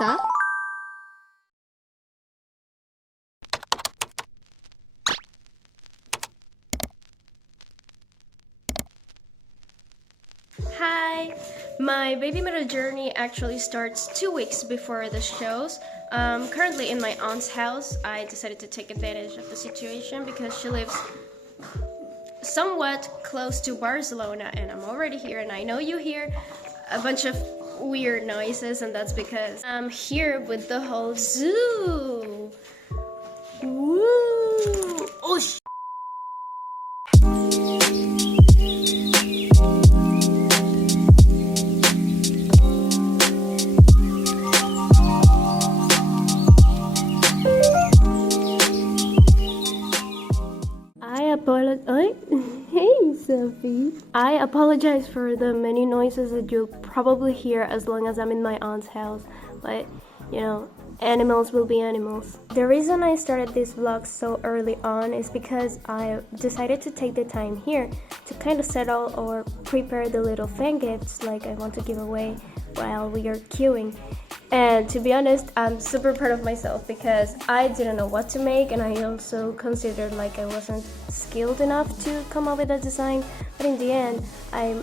Alexa, hi! My baby metal journey actually starts 2 weeks before the shows. Currently in my aunt's house. I decided to take advantage of the situation because she lives somewhat close to Barcelona and I'm already here, and I know you hear a bunch of weird noises, and that's because I'm here with the whole zoo. Woo! Oh sh! Hey, Sophie. I apologize for the many noises that you'll probably hear as long as I'm in my aunt's house, but you know, animals will be animals. The reason I started this vlog so early on is because I decided to take the time here to kind of settle or prepare the little fan gifts like I want to give away while we are queuing. And to be honest, I'm super proud of myself because I didn't know what to make, and I also considered like I wasn't skilled enough to come up with a design, but in the end I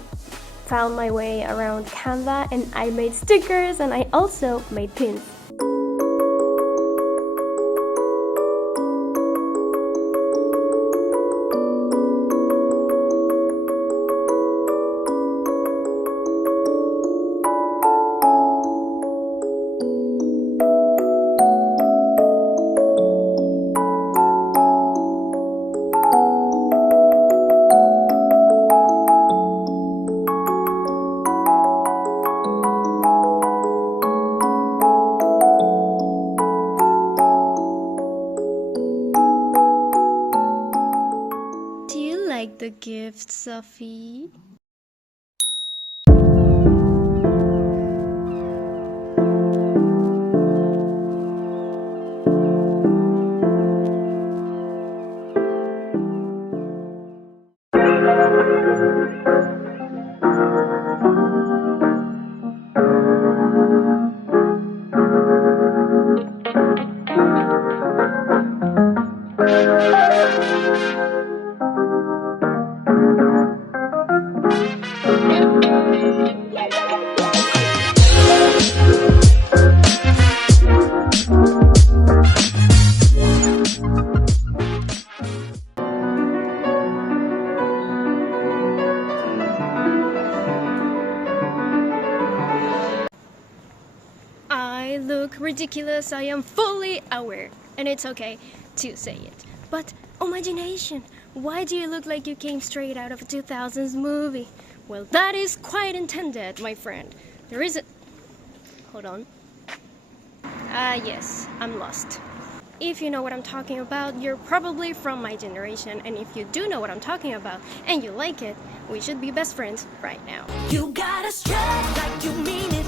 found my way around Canva and I made stickers and I also made pins. The gift, Sophie. I look ridiculous, I am fully aware, and it's okay to say it. But imagination, why do you look like you came straight out of a 2000s movie? Well, that is quite intended, my friend. There is a... Hold on. Yes, I'm lost. If you know what I'm talking about, you're probably from my generation, and if you do know what I'm talking about and you like it, we should be best friends right now. You gotta strut like you mean it.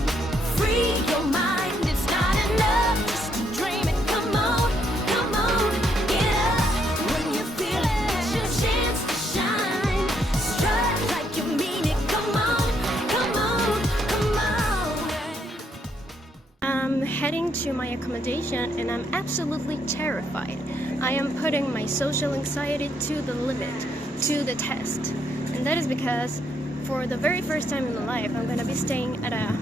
Free your mind, it's not enough just to dream it. Come on, get up. When you feel it, it's your chance to shine. Strut like you mean it. Come on. I'm heading to my accommodation and I'm absolutely terrified. I am putting my social anxiety to the limit, to the test. And that is because for the very first time in my life, I'm gonna be staying at a...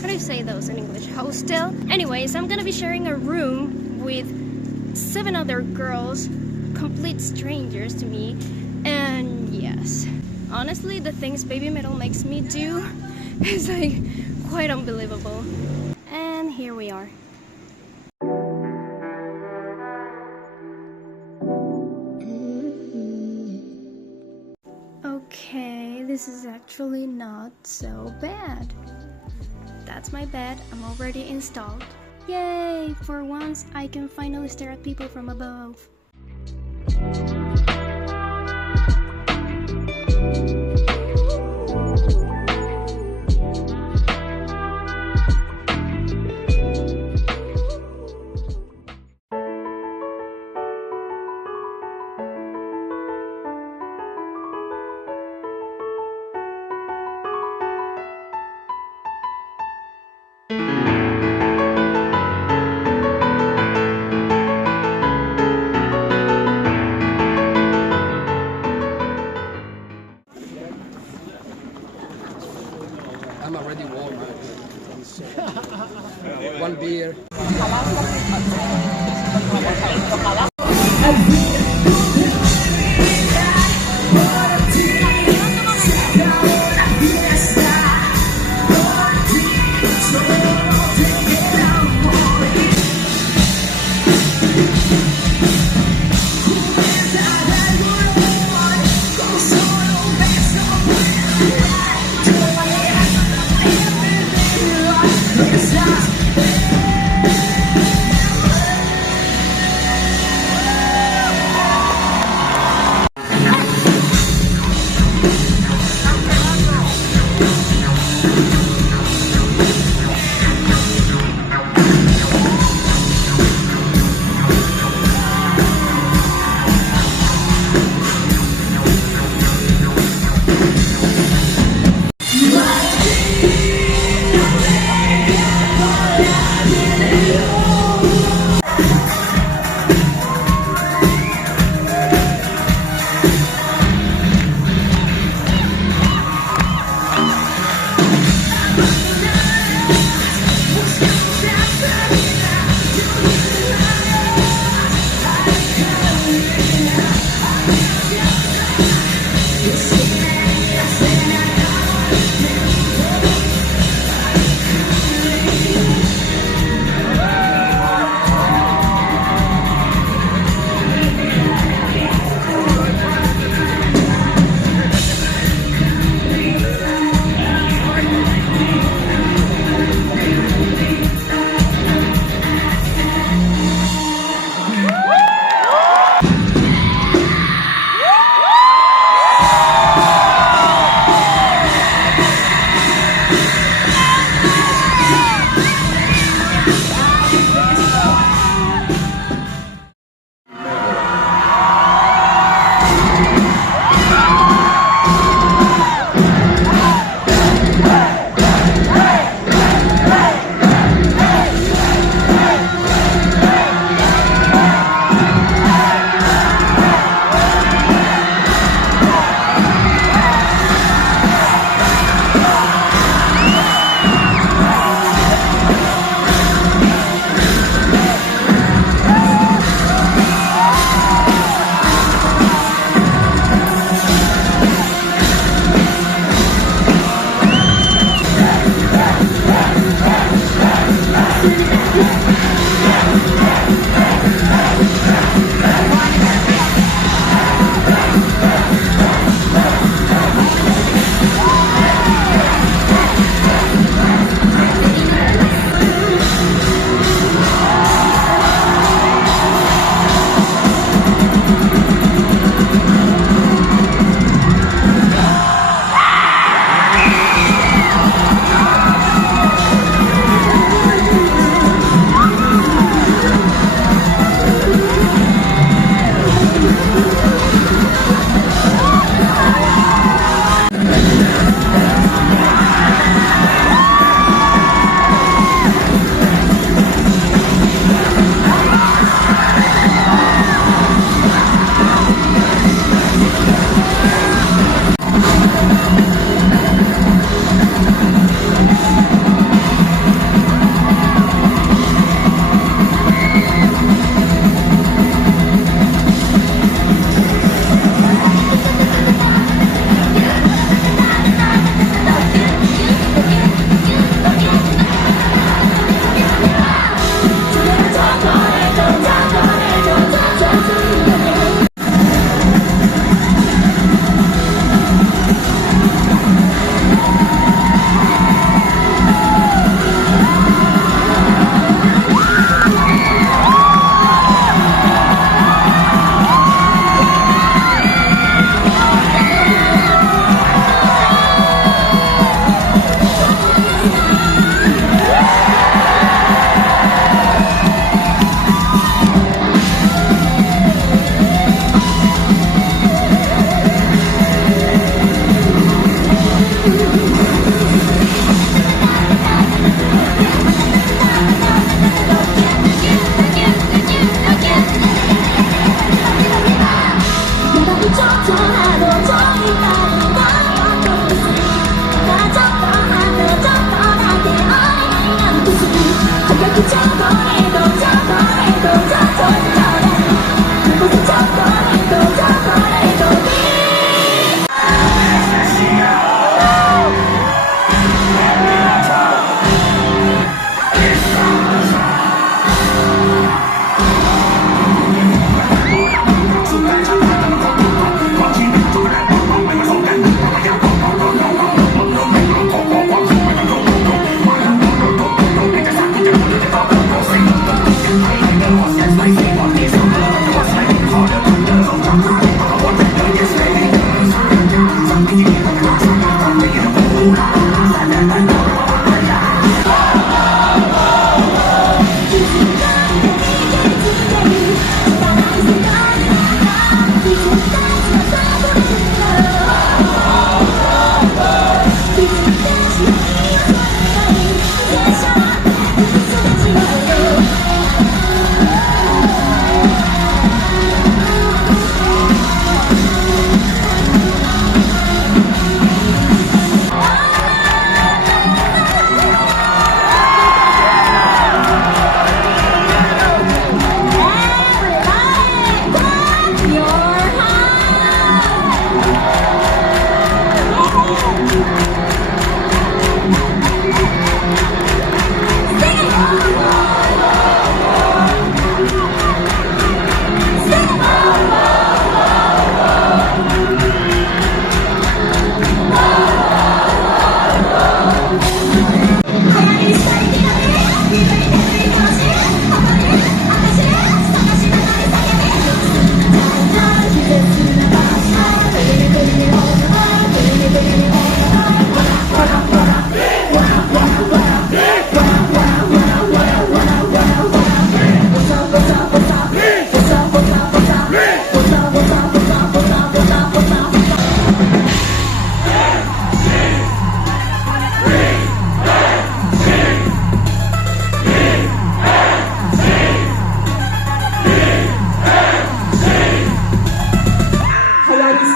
How do you say those in English? Hostel? Anyways, I'm gonna be sharing a room with 7 other girls, complete strangers to me, and yes, honestly, the things Baby Metal makes me do is like quite unbelievable. And here we are. Okay, this is actually not so bad. That's my bed, I'm already installed. Yay! For once, I can finally stare at people from above. one beer.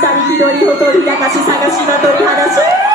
さに気取りを取り明かし探しの取り話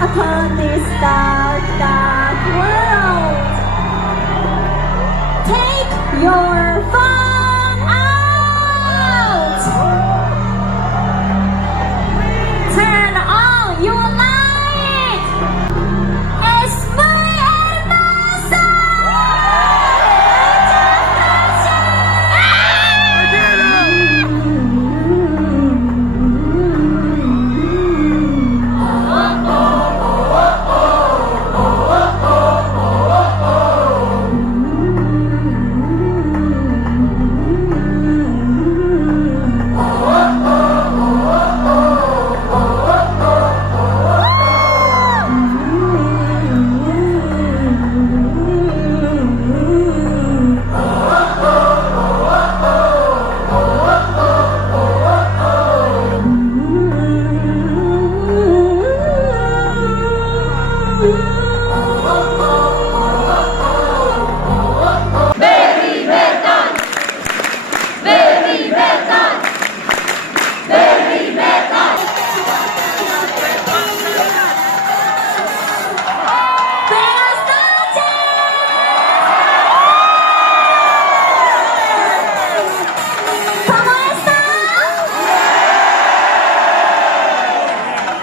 upon this dark, dark world. Take your phone out. Turn on your light. Es muy hermoso.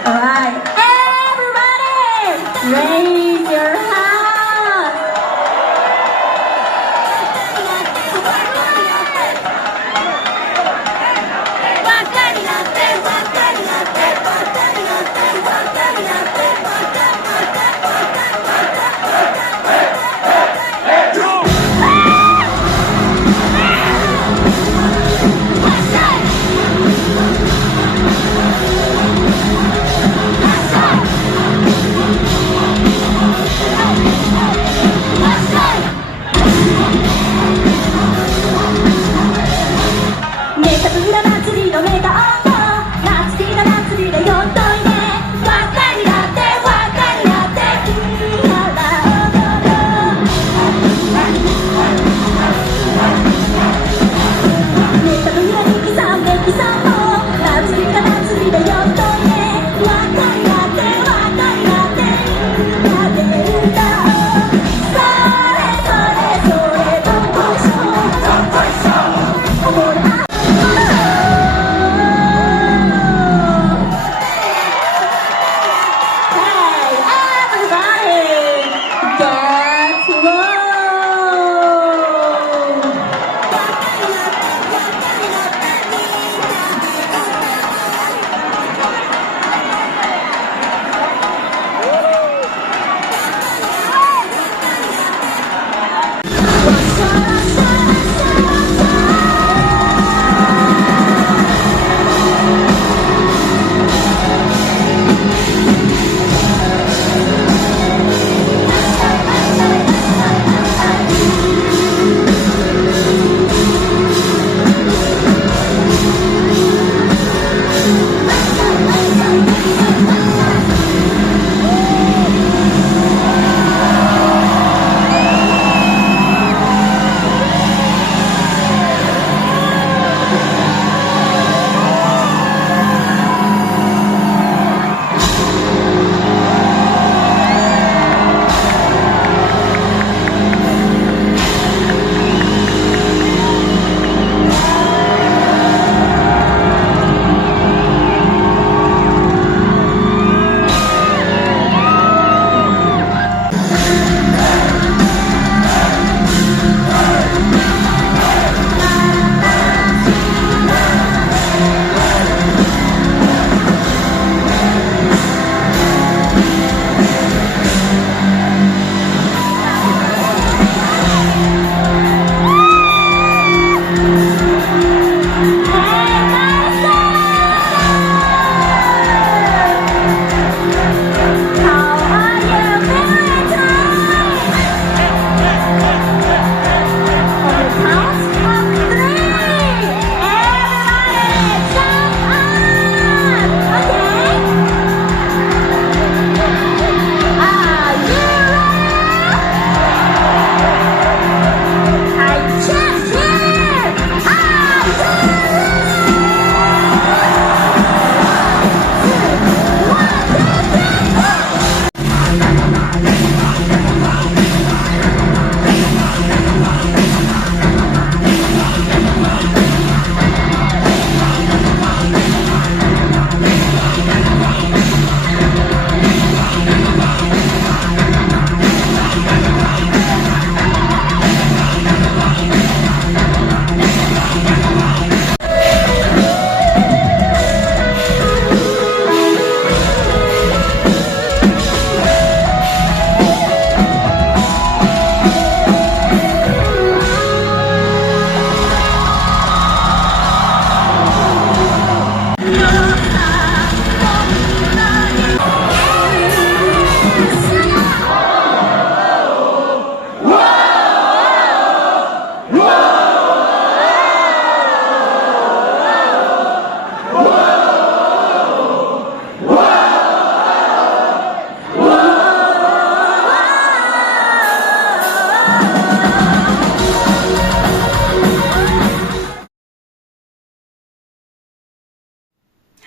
Alright, everybody! Raise your hand.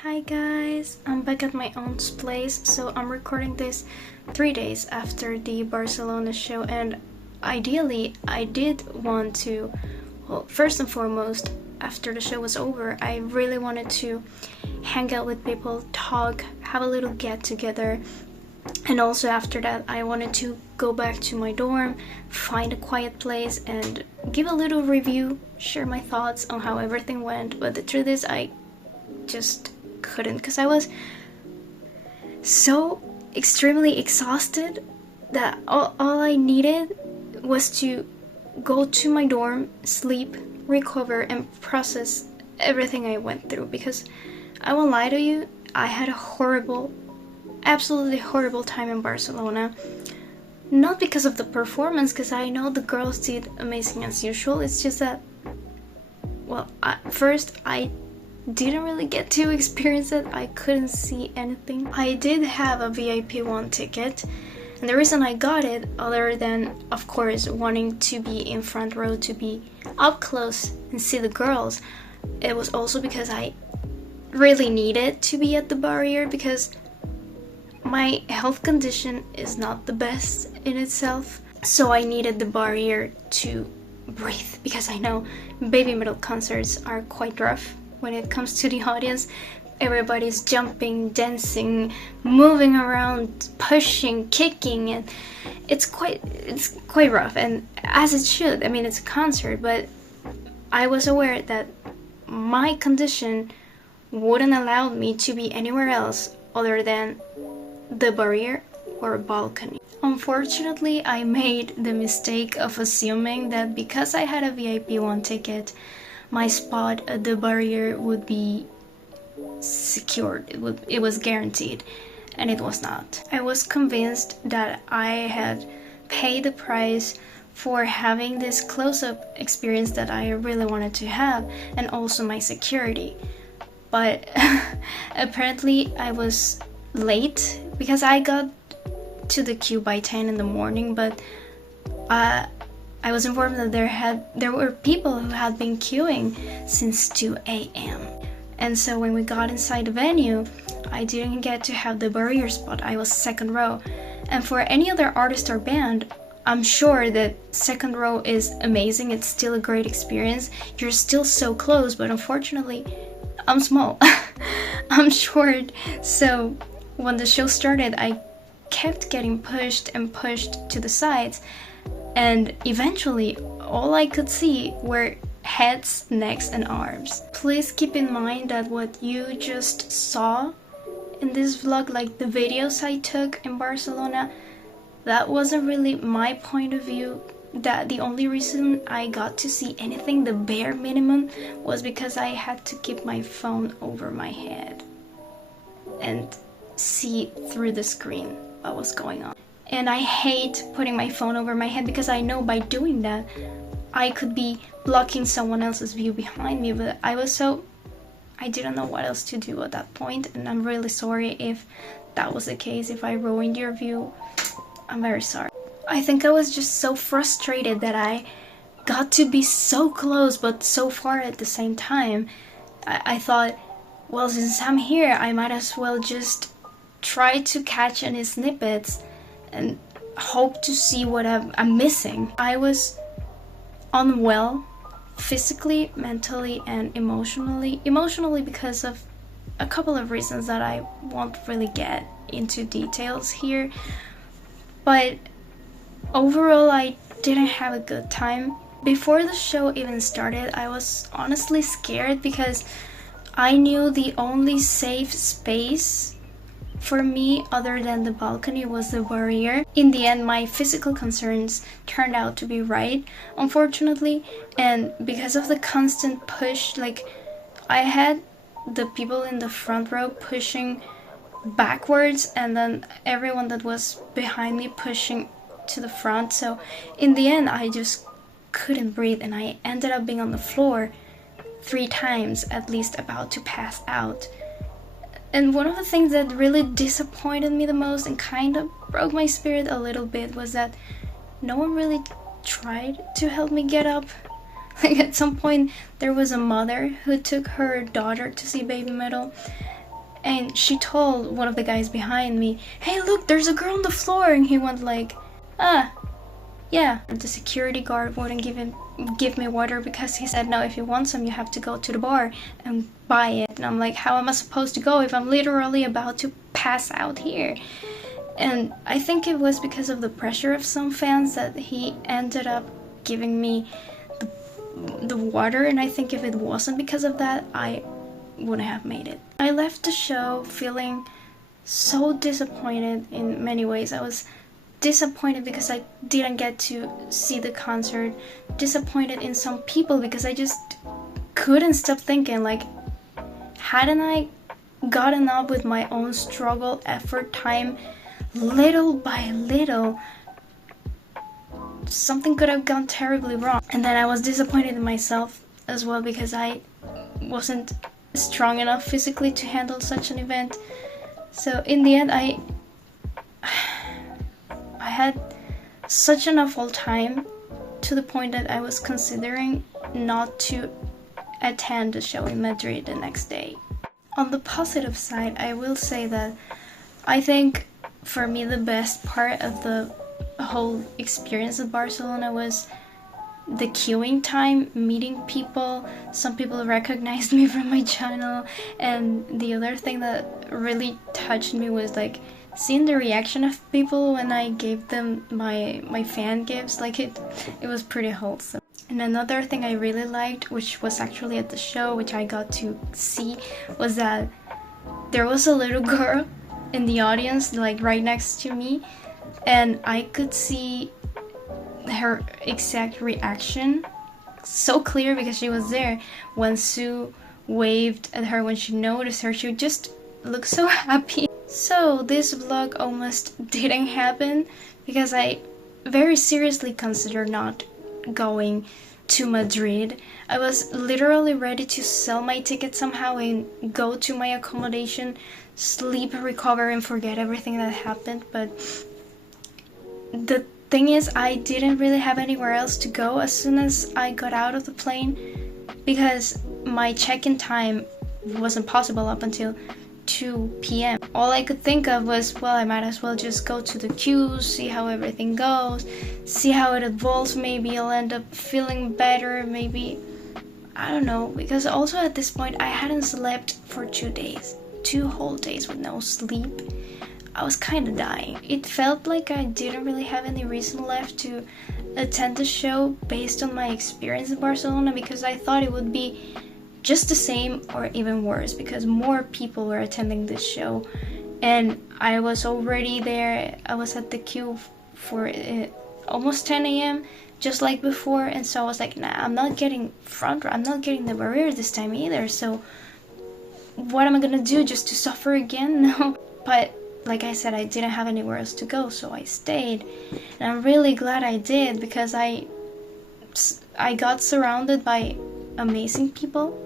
Hi guys, I'm back at my aunt's place, so I'm recording this 3 days after the Barcelona show, and ideally I did want to, well, first and foremost, after the show was over, I really wanted to hang out with people, talk, have a little get together, And also after that, I wanted to go back to my dorm, find a quiet place, and give a little review, share my thoughts on how everything went. But the truth is, I just couldn't, because I was so extremely exhausted that all I needed was to go to my dorm, sleep, recover, and process everything I went through. Because I won't lie to you, I had a horrible, absolutely horrible time in Barcelona. Not because of the performance, because I know the girls did amazing as usual. It's just that, well, first I didn't really get to experience it. I couldn't see anything. I did have a VIP 1 ticket, and the reason I got it, other than of course wanting to be in front row, to be up close and see the girls, it was also because I really needed to be at the barrier, because my health condition is not the best in itself. So I needed the barrier to breathe, because I know BABYMETAL concerts are quite rough when it comes to the audience. Everybody's jumping, dancing, moving around, pushing, kicking, and it's quite rough, and as it should. I mean, it's a concert, but I was aware that my condition wouldn't allow me to be anywhere else other than the barrier or a balcony. Unfortunately, I made the mistake of assuming that because I had a VIP 1 ticket, my spot at the barrier would be secured. It was guaranteed, and it was not. I was convinced that I had paid the price for having this close-up experience that I really wanted to have, and also my security. But apparently I was late, because I got to the queue by 10 in the morning, but I was informed that there were people who had been queuing since 2 a.m. And so when we got inside the venue, I didn't get to have the barrier spot. I was second row. And for any other artist or band, I'm sure that second row is amazing. It's still a great experience. You're still so close, but unfortunately, I'm small. I'm short. So when the show started, I kept getting pushed and pushed to the sides, and eventually all I could see were heads, necks, and arms. Please keep in mind that what you just saw in this vlog, like the videos I took in Barcelona, that wasn't really my point of view. That the only reason I got to see anything, the bare minimum, was because I had to keep my phone over my head and see through the screen what was going on. And I hate putting my phone over my head, because I know by doing that I could be blocking someone else's view behind me, but I didn't know what else to do at that point, and I'm really sorry if that was the case. If I ruined your view, I'm very sorry. I think I was just so frustrated that I got to be so close but so far at the same time. I thought, well, since I'm here, I might as well just try to catch any snippets and hope to see what I'm missing. I was unwell physically, mentally, and emotionally. Emotionally because of a couple of reasons that I won't really get into details here. But overall, I didn't have a good time. Before the show even started, I was honestly scared, because I knew the only safe space for me other than the balcony was the barrier. In the end, my physical concerns turned out to be right, unfortunately, and because of the constant push, like, I had the people in the front row pushing backwards, and then everyone that was behind me pushing to the front. So in the end, I just couldn't breathe, and I ended up being on the floor 3 times at least, about to pass out. And one of the things that really disappointed me the most and kind of broke my spirit a little bit was that no one really tried to help me get up. Like, at some point there was a mother who took her daughter to see BABYMETAL, and she told one of the guys behind me, "Hey, look, there's a girl on the floor," and he went like, yeah. The security guard wouldn't give me water, because he said, no, if you want some, you have to go to the bar and buy it. And I'm like, how am I supposed to go if I'm literally about to pass out here? And I think it was because of the pressure of some fans that he ended up giving me the water, and I think if it wasn't because of that, I wouldn't have made it. I left the show feeling so disappointed in many ways. I was disappointed because I didn't get to see the concert, disappointed in some people because I just couldn't stop thinking, like, hadn't I gotten up with my own struggle, effort, time, little by little, something could have gone terribly wrong. And then I was disappointed in myself as well because I wasn't strong enough physically to handle such an event. So in the end, I had such an awful time, to the point that I was considering not to attend the show in Madrid the next day. On the positive side, I will say that I think for me the best part of the whole experience of Barcelona was the queuing time, meeting people. Some people recognized me from my channel, and the other thing that really touched me was like seeing the reaction of people when I gave them my fan gifts. Like it was pretty wholesome. And another thing I really liked, which was actually at the show, which I got to see, was that there was a little girl in the audience, like right next to me, and I could see her exact reaction so clear because she was there. When Sue waved at her, when she noticed her, she would just look so happy. So this vlog almost didn't happen because I very seriously considered not going to Madrid. I was literally ready to sell my ticket somehow and go to my accommodation, sleep, recover, and forget everything that happened. But the thing is, I didn't really have anywhere else to go as soon as I got out of the plane because my check-in time wasn't possible up until 2 p.m. All I could think of was, well, I might as well just go to the queues, see how everything goes, see how it evolves. Maybe I'll end up feeling better, maybe, I don't know, because also at this point I hadn't slept for 2 days, 2 whole days with no sleep. I was kind of dying. It felt like I didn't really have any reason left to attend the show based on my experience in Barcelona, because I thought it would be just the same or even worse because more people were attending this show, and I was already there. I was at the queue for almost 10 a.m. just like before, and so I was like, nah, I'm not getting front row, I'm not getting the barrier this time either, so what am I gonna do, just to suffer again? No. But like I said, I didn't have anywhere else to go, so I stayed, and I'm really glad I did because I got surrounded by amazing people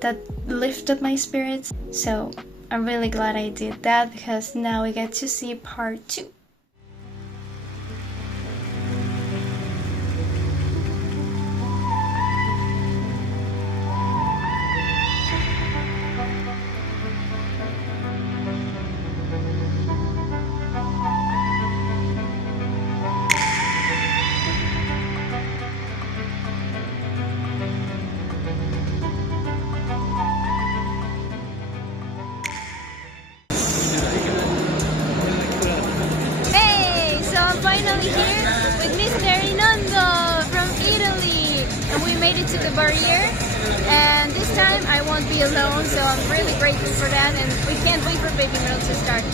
that lifted my spirits. So I'm really glad I did that because now we get to see part 2. Finally here with Mr. Inondo from Italy, and we made it to the barrier, and this time I won't be alone, so I'm really grateful for that, and we can't wait for BABYMETAL to start.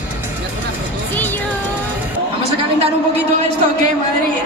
See you! Vamos a calentar un poquito esto, ¿ok, Madrid?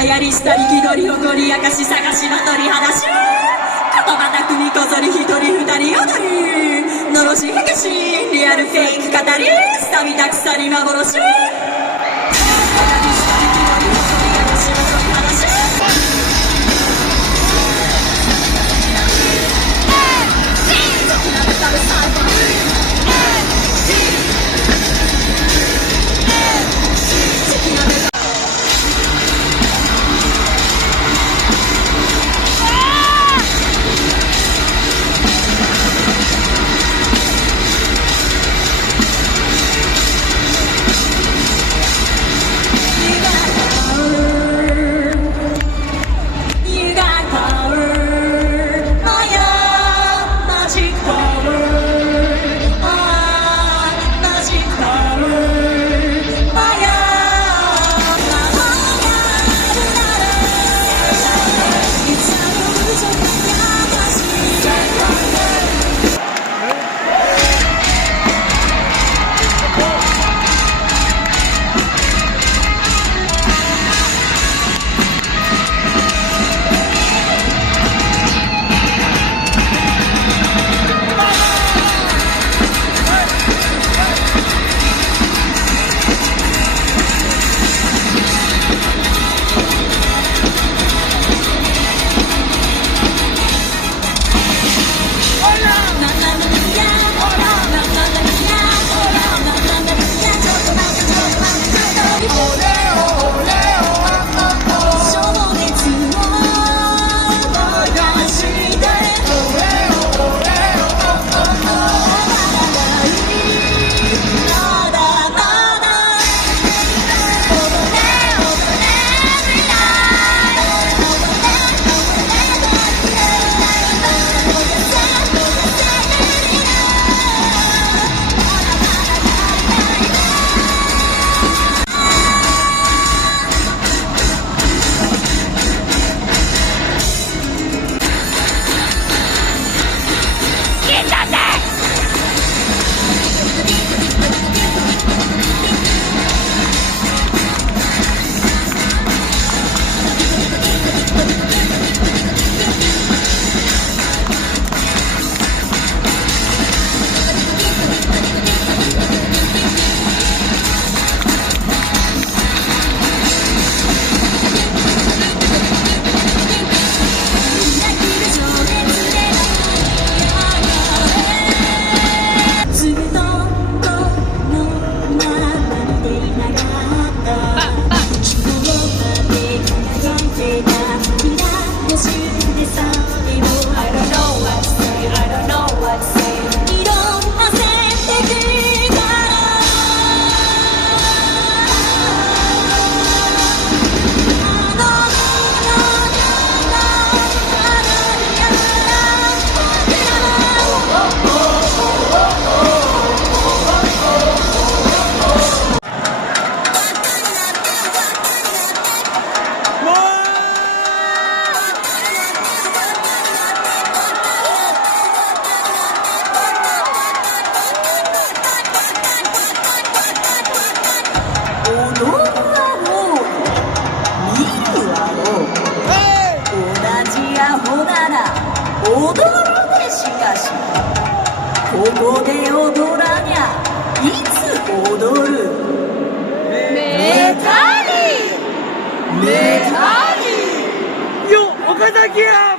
流行りしたり気取り誇り明かし探しまとり話言葉なくにこぞり一人二人踊りのろしへけしリアルフェイク語りさびたくさに幻流行りしたり気取り誇り明かしまとり話踊るでしかしここで踊らにゃいつ踊るメタリメタリよ岡崎や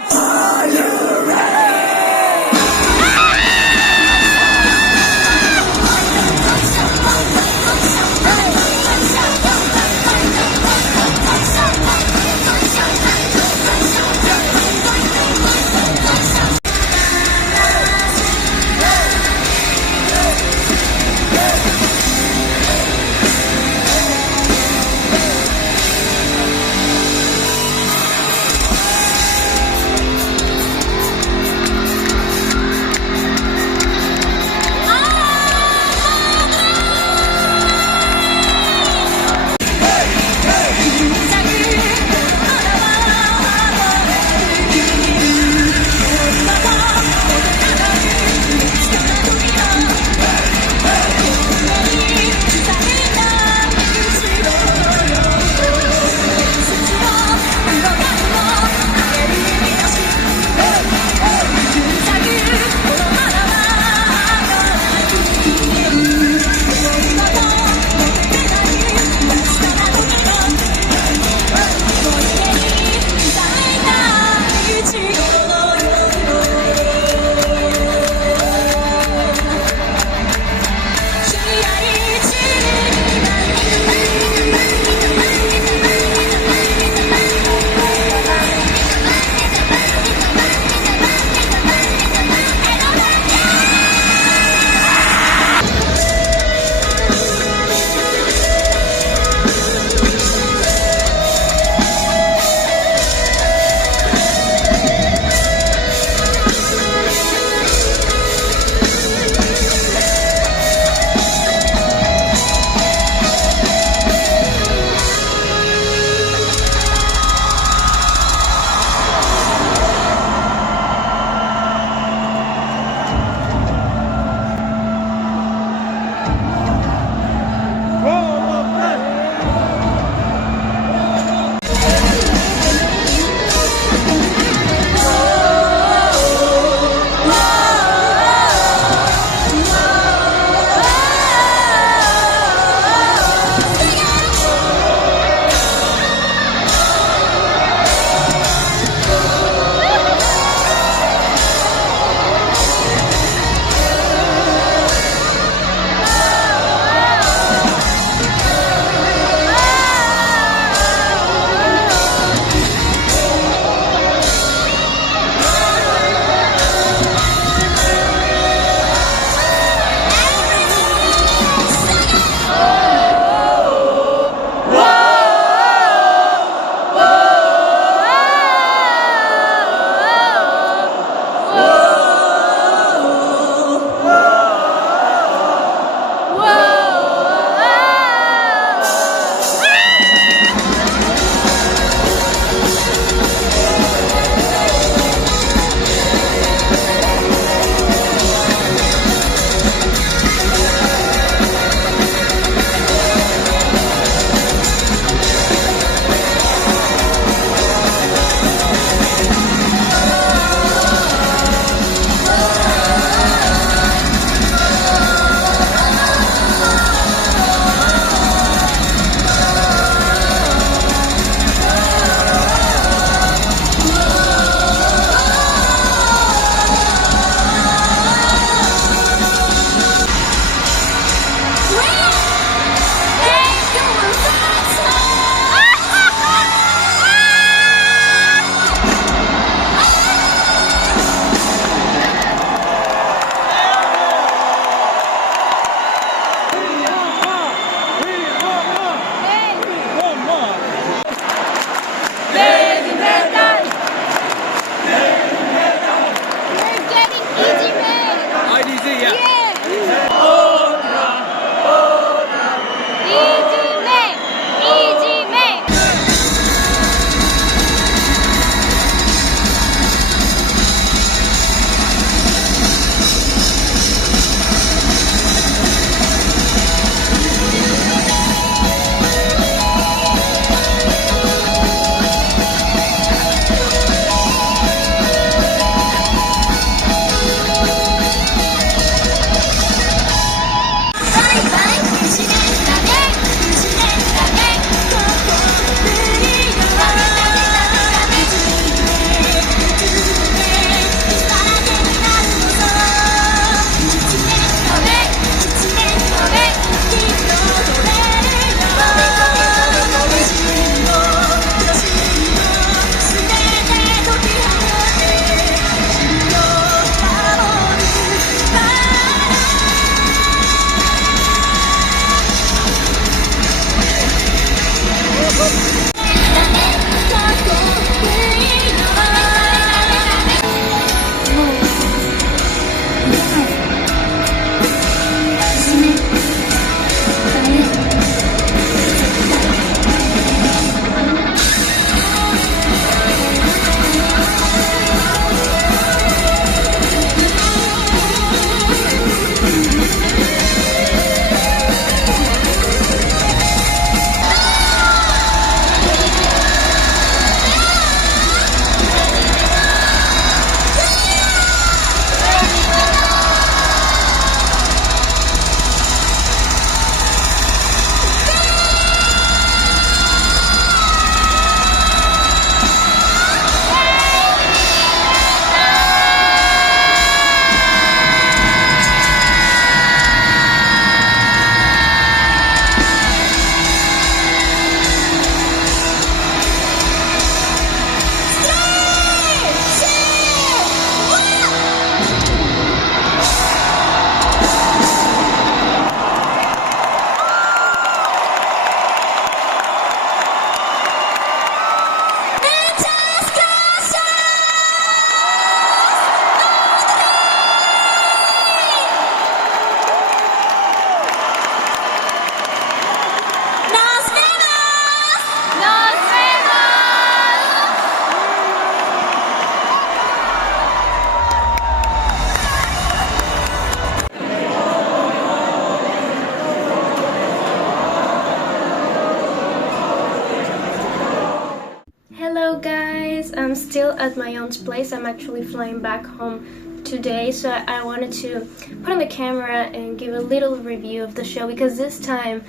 guys, I'm still at my aunt's place. I'm actually flying back home today, so I wanted to put on the camera and give a little review of the show, because this time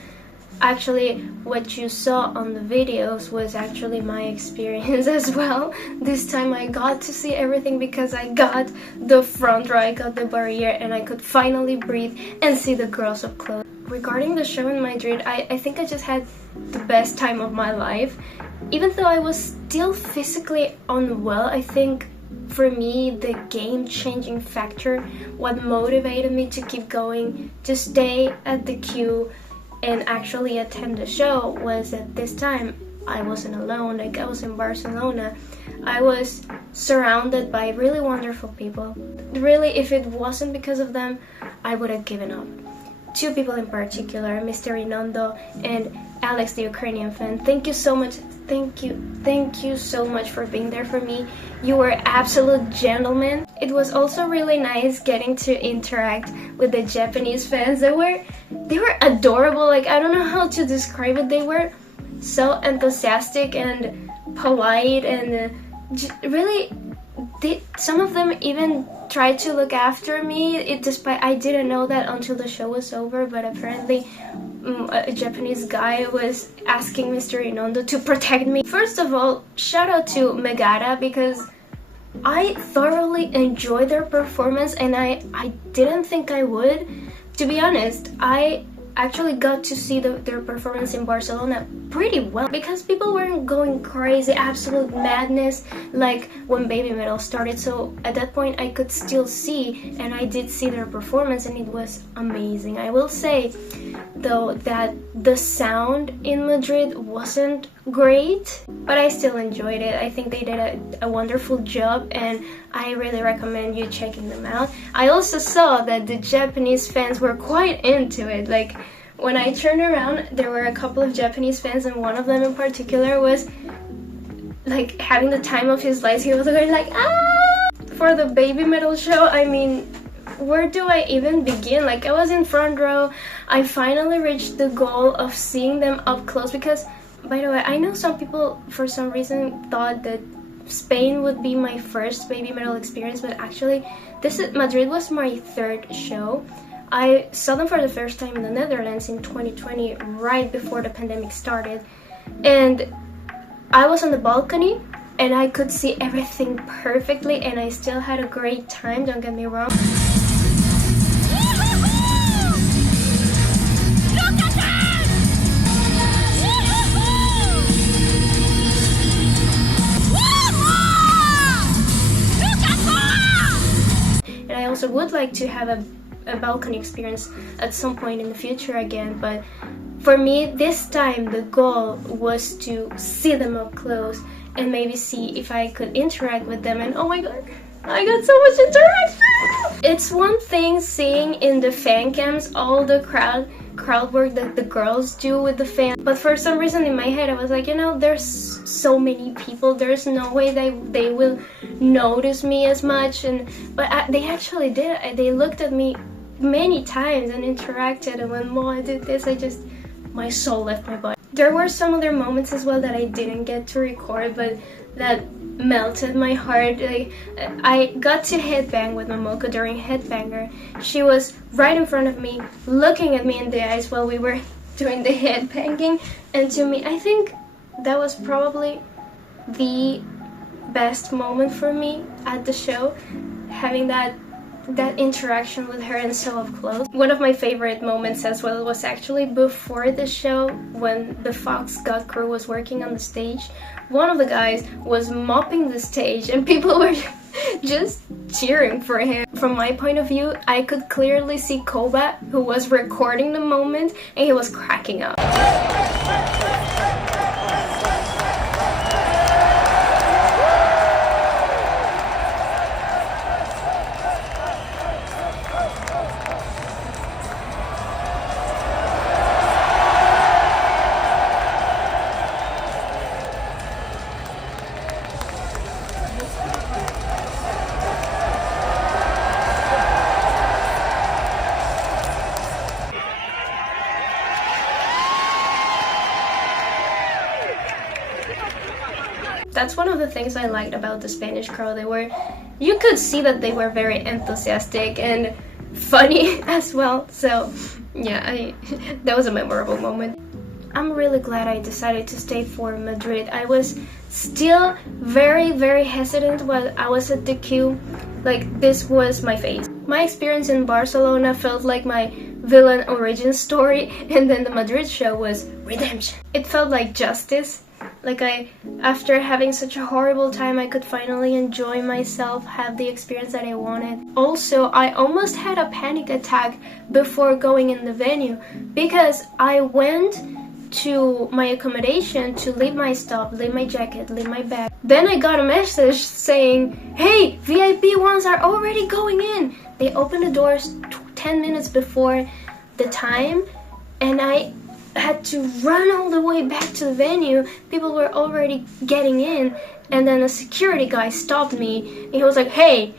actually what you saw on the videos was actually my experience as well. This time I got to see everything because I got the front row, I got the barrier, and I could finally breathe and see the girls up close. Regarding the show in Madrid, I think I just had the best time of my life. Even though I was still physically unwell, I think for me the game-changing factor, what motivated me to keep going, to stay at the queue and actually attend the show, was that this time I wasn't alone. Like, I was in Barcelona. I was surrounded by really wonderful people. Really, if it wasn't because of them, I would have given up. Two people in particular, Mr. Inondo and Alex, the Ukrainian fan. Thank you so much. Thank you so much for being there for me. You were absolute gentlemen. It was also really nice getting to interact with the Japanese fans. They were adorable. Like, I don't know how to describe it. They were so enthusiastic and polite, and really, some of them even tried to look after me. Despite I didn't know that until the show was over, but apparently a Japanese guy was asking Mr. Inondo to protect me. First of all, shout out to Megara, because I thoroughly enjoyed their performance, and I didn't think I would. To be honest, I actually got to see their performance in Barcelona pretty well, because people weren't going crazy, absolute madness like when BABYMETAL started. So at that point I could still see, and I did see their performance, and it was amazing. I will say though that the sound in Madrid wasn't great, but I still enjoyed it. I think they did a wonderful job, and I really recommend you checking them out. I also saw that the Japanese fans were quite into it. Like, when I turned around, there were a couple of Japanese fans, and one of them in particular was like having the time of his life. He was going like, ah! For the BABYMETAL show, I mean, where do I even begin? Like, I was in front row. I finally reached the goal of seeing them up close, because, by the way, I know some people for some reason thought that Spain would be my first BABYMETAL experience, but actually Madrid was my third show. I saw them for the first time in the Netherlands in 2020, right before the pandemic started, and I was on the balcony and I could see everything perfectly, and I still had a great time, don't get me wrong. And I also would like to have a balcony experience at some point in the future again, but for me this time the goal was to see them up close and maybe see if I could interact with them. And oh my god, I got so much interaction! It's one thing seeing in the FANCAMS all the crowd work that the girls do with the fans, but for some reason in my head I was like, you know, there's so many people, there's no way they will notice me as much. But they actually did. They looked at me many times and interacted, and when Moa did this, my soul left my body. There were some other moments as well that I didn't get to record, but that melted my heart. Like, I got to headbang with Momoko during Headbanger. She was right in front of me, looking at me in the eyes while we were doing the headbanging, and to me, I think that was probably the best moment for me at the show, having that interaction with her and so up close. One of my favorite moments as well was actually before the show, when the Fox God crew was working on the stage. One of the guys was mopping the stage and people were just cheering for him. From my point of view, I could clearly see Koba, who was recording the moment, and he was cracking up. That's one of the things I liked about the Spanish crowd. You could see that they were very enthusiastic and funny as well. So yeah, that was a memorable moment. I'm really glad I decided to stay for Madrid. I was still very, very hesitant while I was at the queue. Like, this was my face. My experience in Barcelona felt like my villain origin story, and then the Madrid show was redemption. It felt like justice. Like, after having such a horrible time, I could finally enjoy myself, have the experience that I wanted. Also, I almost had a panic attack before going in the venue because I went to my accommodation to leave my stuff, leave my jacket, leave my bag. Then I got a message saying, hey, VIP ones are already going in. They opened the doors 10 minutes before the time, and I had to run all the way back to the venue. People were already getting in, and then a security guy stopped me. And he was like, hey,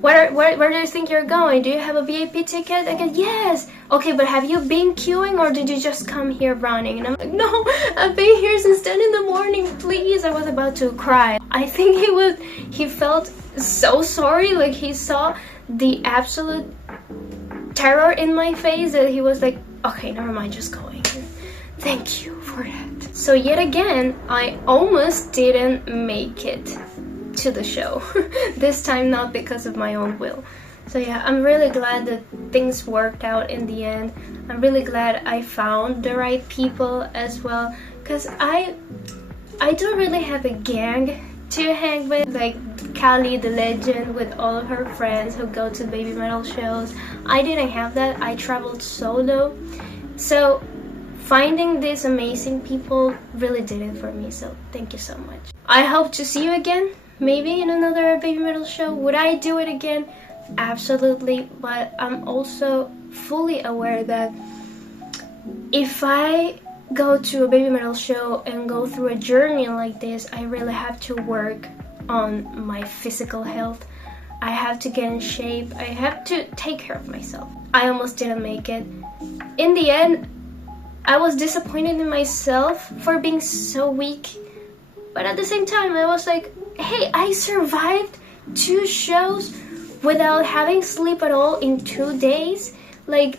where do you think you're going? Do you have a VIP ticket? I said, yes. Okay, but have you been queuing or did you just come here running? And I'm like, no, I've been here since 10 in the morning, please. I was about to cry. I think he felt so sorry, like he saw the absolute terror in my face that he was like, okay, never mind, just go in. Thank you for that. So yet again, I almost didn't make it to the show. This time not because of my own will. So yeah, I'm really glad that things worked out in the end. I'm really glad I found the right people as well, because I don't really have a gang to hang with, like Kali the legend with all of her friends who go to BABYMETAL shows. I didn't have that. I traveled solo. So finding these amazing people really did it for me, so thank you so much. I hope to see you again, maybe in another BABYMETAL show. Would I do it again? Absolutely, but I'm also fully aware that if I go to a BABYMETAL show and go through a journey like this, I really have to work on my physical health. I have to get in shape. I have to take care of myself. I almost didn't make it. In the end, I was disappointed in myself for being so weak, but at the same time I was like, hey, I survived 2 shows without having sleep at all in 2 days. Like,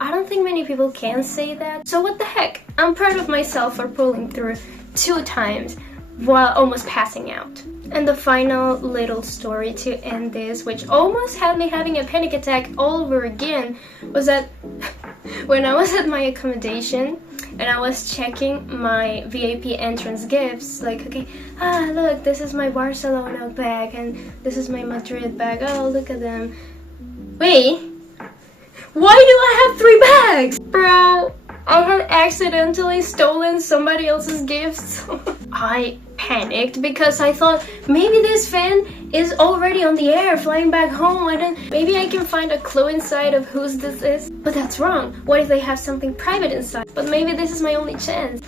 I don't think many people can say that. So what the heck? I'm proud of myself for pulling through 2 times while almost passing out. And the final little story to end this, which almost had me having a panic attack all over again, was that when I was at my accommodation and I was checking my VIP entrance gifts, like, okay, look, this is my Barcelona bag and this is my Madrid bag. Oh, look at them. Wait, why do I have 3 bags? Bro, I had accidentally stolen somebody else's gifts. I panicked because I thought maybe this fan is already on the air flying back home, and then maybe I can find a clue inside of whose this is. But that's wrong. What if they have something private inside? But maybe this is my only chance.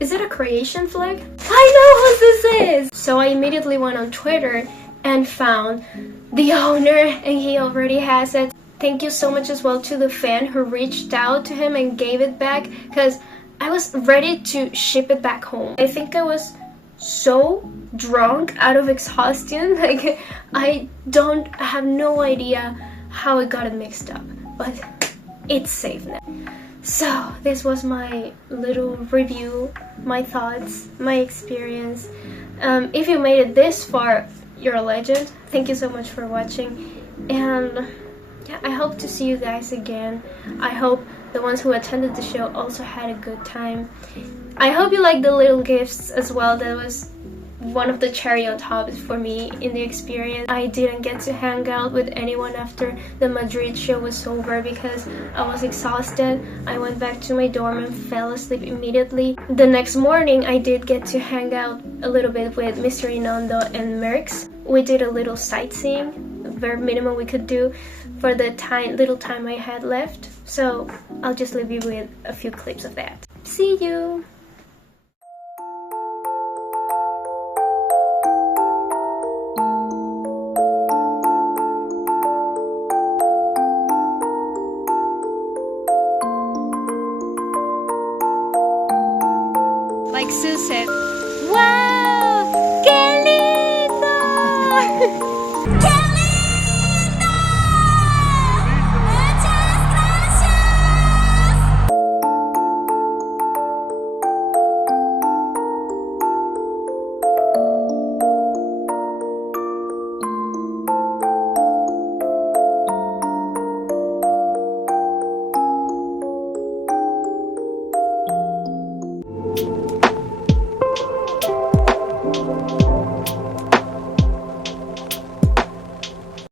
Is it a creation flag? I know who this is! So I immediately went on Twitter and found the owner, and he already has it. Thank you so much as well to the fan who reached out to him and gave it back, because I was ready to ship it back home. I think I was so drunk out of exhaustion, like I have no idea how it got mixed up, but it's safe now. So this was my little review, my thoughts, my experience. If you made it this far, you're a legend. Thank you so much for watching, and yeah, I hope to see you guys again. I hope the ones who attended the show also had a good time. I hope you liked the little gifts as well. That was one of the cherry on top for me in the experience. I didn't get to hang out with anyone after the Madrid show was over because I was exhausted. I went back to my dorm and fell asleep immediately. The next morning I did get to hang out a little bit with Mr. Inondo and Merx. We did a little sightseeing, very minimum we could do for the little time I had left. So I'll just leave you with a few clips of that. See you! like Sue said. ¡Wow! ¡Qué lindo! ¡Qué lindo! ¡Muchas gracias!